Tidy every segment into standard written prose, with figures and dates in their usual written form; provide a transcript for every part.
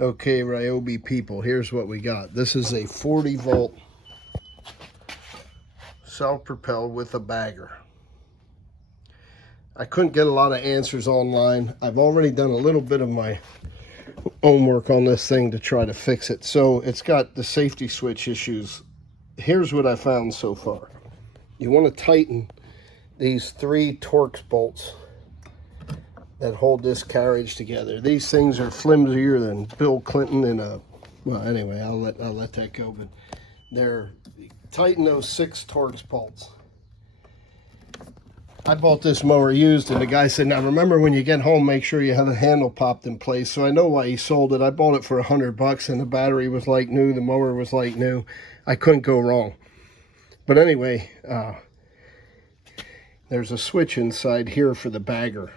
Okay, RYOBI people, here's what we got. This is a 40 volt self-propelled with a bagger. I couldn't get a lot of answers online. I've already done a little bit of my own work on this thing to try to fix it. So it's got the safety switch issues. Here's what I found so far. You want to tighten these 3 Torx bolts that hold this carriage together. These things are flimsier than Bill Clinton in a, well, anyway, I'll let that go, but they're, tighten those 6 Torx bolts. I bought this mower used, and the guy said, now remember when you get home, make sure you have the handle popped in place. So I know why he sold it. I bought it for $100, and the battery was like new, the mower was like new. I couldn't go wrong. But anyway, there's a switch inside here for the bagger.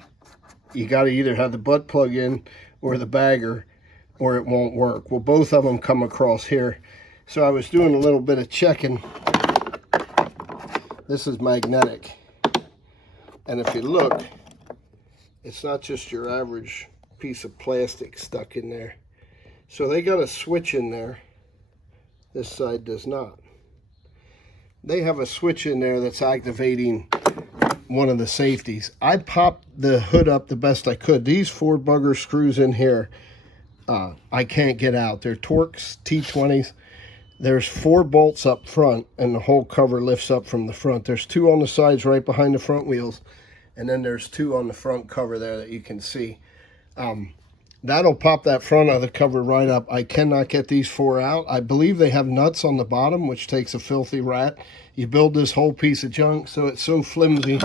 You got to either have the butt plug in or the bagger, or it won't work. Well, both of them come across here. So I was doing a little bit of checking. This is magnetic. And if you look, it's not just your average piece of plastic stuck in there. So they got a switch in there. This side does not. They have a switch in there that's activating one of the safeties. I popped the hood up the best I could. These 4 bugger screws in here, I can't get out. They're Torx T20s. There's 4 bolts up front, and the whole cover lifts up from the front. There's 2 on the sides right behind the front wheels, and then there's 2 on the front cover there that you can see. That'll pop that front of the cover right up. I cannot get these 4 out. I believe they have nuts on the bottom, which takes a filthy rat. You build this whole piece of junk, so it's so flimsy.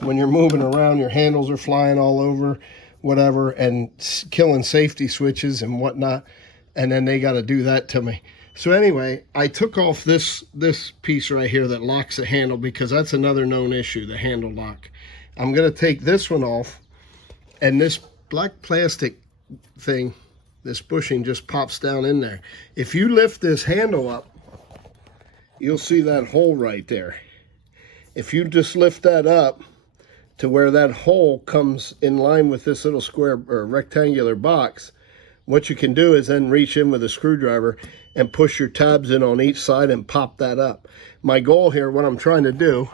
When you're moving around, your handles are flying all over, whatever, and killing safety switches and whatnot. And then they got to do that to me. So anyway, I took off this piece right here that locks the handle, because that's another known issue, the handle lock. I'm going to take this one off, and this black plastic thing, this bushing just pops down in there. If you lift this handle up, you'll see that hole right there. If you just lift that up to where that hole comes in line with this little square or rectangular box, what you can do is then reach in with a screwdriver and push your tabs in on each side and pop that up. My goal here, what I'm trying to do,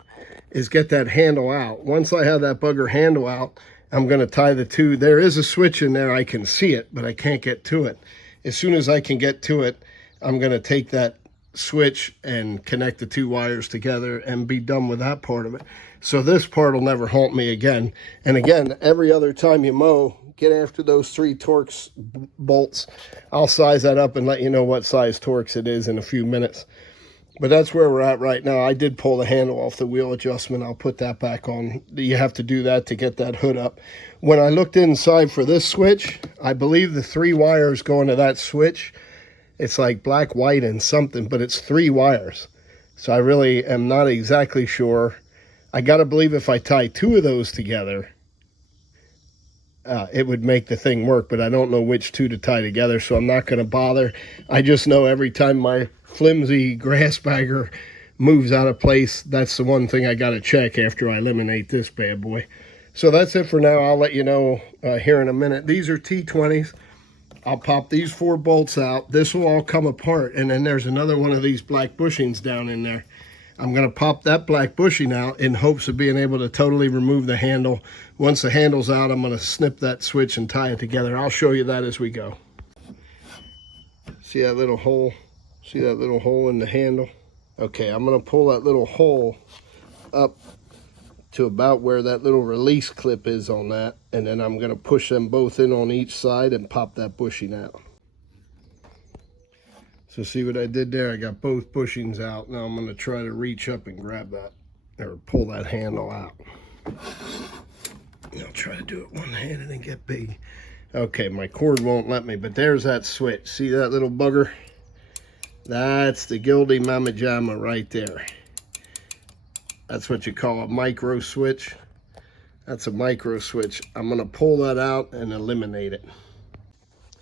is get that handle out. Once I have that bugger handle out, I'm going to tie the 2. There is a switch in there. I can see it, but I can't get to it. As soon as I can get to it, I'm going to take that switch and connect the 2 wires together and be done with that part of it. So this part will never haunt me again. And again, every other time you mow, get after those 3 Torx bolts. I'll size that up and let you know what size Torx it is in a few minutes. But that's where we're at right now. I did pull the handle off the wheel adjustment. I'll put that back on. You have to do that to get that hood up. When I looked inside for this switch, I believe the 3 wires going to that switch, it's like black, white, and something, but it's 3 wires. So I really am not exactly sure. I got to believe if I tie 2 of those together, it would make the thing work, but I don't know which 2 to tie together, so I'm not going to bother. I just know every time my flimsy grass bagger moves out of place, that's the one thing I got to check after I eliminate this bad boy. So that's it for now. I'll let you know here in a minute. These are T20s. I'll pop these 4 bolts out. This will all come apart, and then there's another one of these black bushings down in there. I'm going to pop that black bushing out in hopes of being able to totally remove the handle. Once the handle's out, I'm going to snip that switch and tie it together. I'll show you that as we go. See that little hole? See that little hole in the handle? Okay, I'm going to pull that little hole up to about where that little release clip is on that, and then I'm going to push them both in on each side and pop that bushing out. So see what I did there? I got both bushings out. Now I'm going to try to reach up and grab that, or pull that handle out. I'll try to do it one-handed and get big. Okay, my cord won't let me, but there's that switch. See that little bugger? That's the Gildy Mama Jamma right there. That's what you call a micro switch. That's a micro switch. I'm going to pull that out and eliminate it.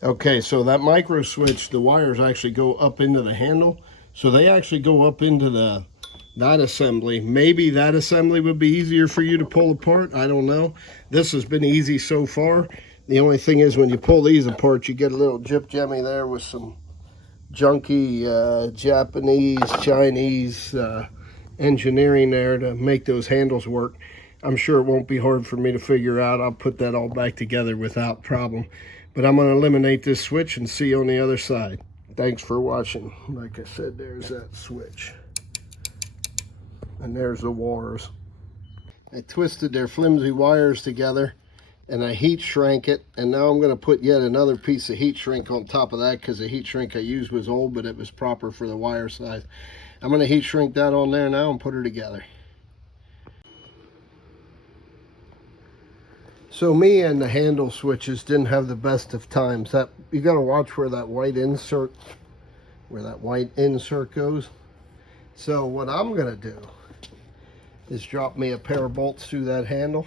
Okay, so that micro switch, the wires actually go up into the handle. So they actually go up into that assembly. Maybe that assembly would be easier for you to pull apart. I don't know. This has been easy so far. The only thing is when you pull these apart, you get a little jip jemmy there with some junky Japanese, Chinese engineering there to make those handles work. I'm sure it won't be hard for me to figure out. I'll put that all back together without problem. But I'm going to eliminate this switch and see you on the other side. Thanks for watching. Like I said, there's that switch. And there's the wires. I twisted their flimsy wires together and I heat shrank it, and now I'm going to put yet another piece of heat shrink on top of that because the heat shrink I used was old, but it was proper for the wire size. I'm going to heat shrink that on there now and put her together. So me and the handle switches didn't have the best of times. That you got to watch where that white insert goes. So what I'm going to do is drop me a pair of bolts through that handle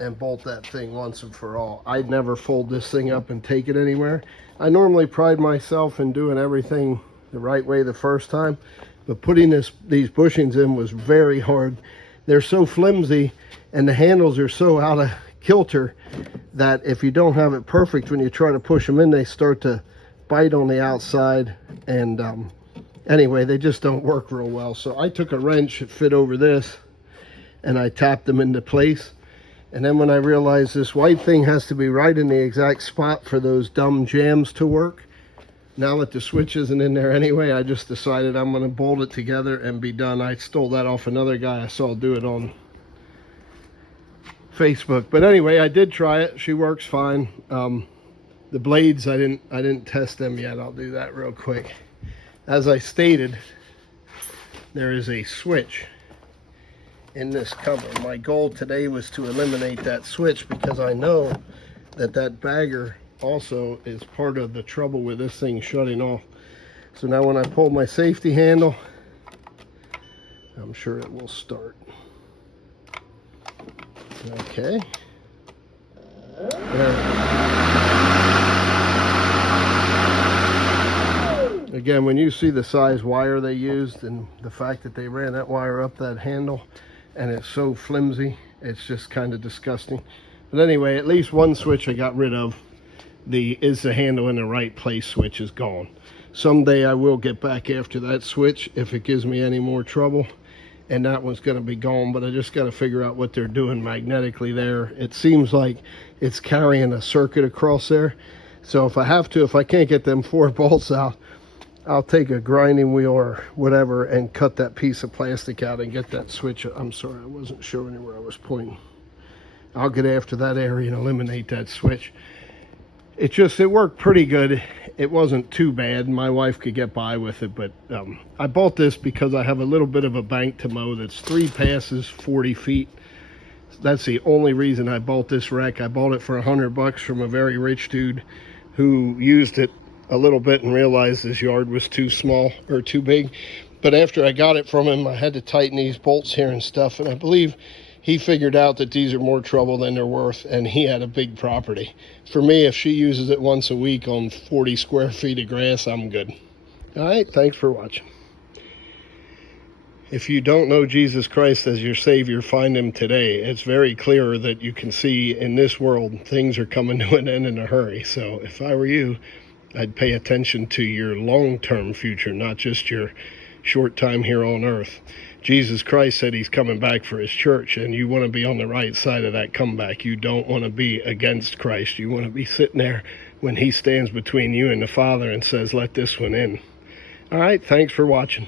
and bolt that thing once and for all. I'd never fold this thing up and take it anywhere. I normally pride myself in doing everything the right way the first time, but putting these bushings in was very hard. They're so flimsy and the handles are so out of kilter that if you don't have it perfect, when you try to push them in, they start to bite on the outside, and anyway, they just don't work real well. So I took a wrench that fit over this and I tapped them into place. And then when I realized this white thing has to be right in the exact spot for those dumb jams to work, now that the switch isn't in there anyway, I just decided I'm going to bolt it together and be done. I stole that off another guy I saw do it on Facebook. But anyway, I did try it. She works fine. The blades, I didn't test them yet. I'll do that real quick. As I stated, there is a switch in this cover. My goal today was to eliminate that switch because I know that that bagger also is part of the trouble with this thing shutting off. So now when I pull my safety handle, I'm sure it will start. Okay. Again, when you see the size wire they used and the fact that they ran that wire up that handle and it's so flimsy, it's just kind of disgusting. But anyway, at least one switch I got rid of. The is the handle in the right place switch is gone. Someday I will get back after that switch if it gives me any more trouble, and that one's going to be gone. But I just got to figure out what they're doing magnetically there. It seems like it's carrying a circuit across there. So if I can't get them 4 bolts out, I'll take a grinding wheel or whatever and cut that piece of plastic out and get that switch. I'm sorry, I wasn't showing you where I was pointing. I'll get after that area and eliminate that switch. It worked pretty good. It wasn't too bad. My wife could get by with it, but I bought this because I have a little bit of a bank to mow that's 3 passes, 40 feet. That's the only reason I bought this wreck. I bought it for $100 from a very rich dude who used it a little bit and realized his yard was too small or too big. But after I got it from him, I had to tighten these bolts here and stuff, and I believe he figured out that these are more trouble than they're worth, and he had a big property. For me, if she uses it once a week on 40 square feet of grass, I'm good. All right, thanks for watching. If you don't know Jesus Christ as your Savior, find him today. It's very clear that you can see in this world things are coming to an end in a hurry. So if I were you, I'd pay attention to your long-term future, not just your short time here on earth. Jesus Christ said he's coming back for his church, and you want to be on the right side of that comeback. You don't want to be against Christ. You want to be sitting there when he stands between you and the Father and says, let this one in. All right, thanks for watching.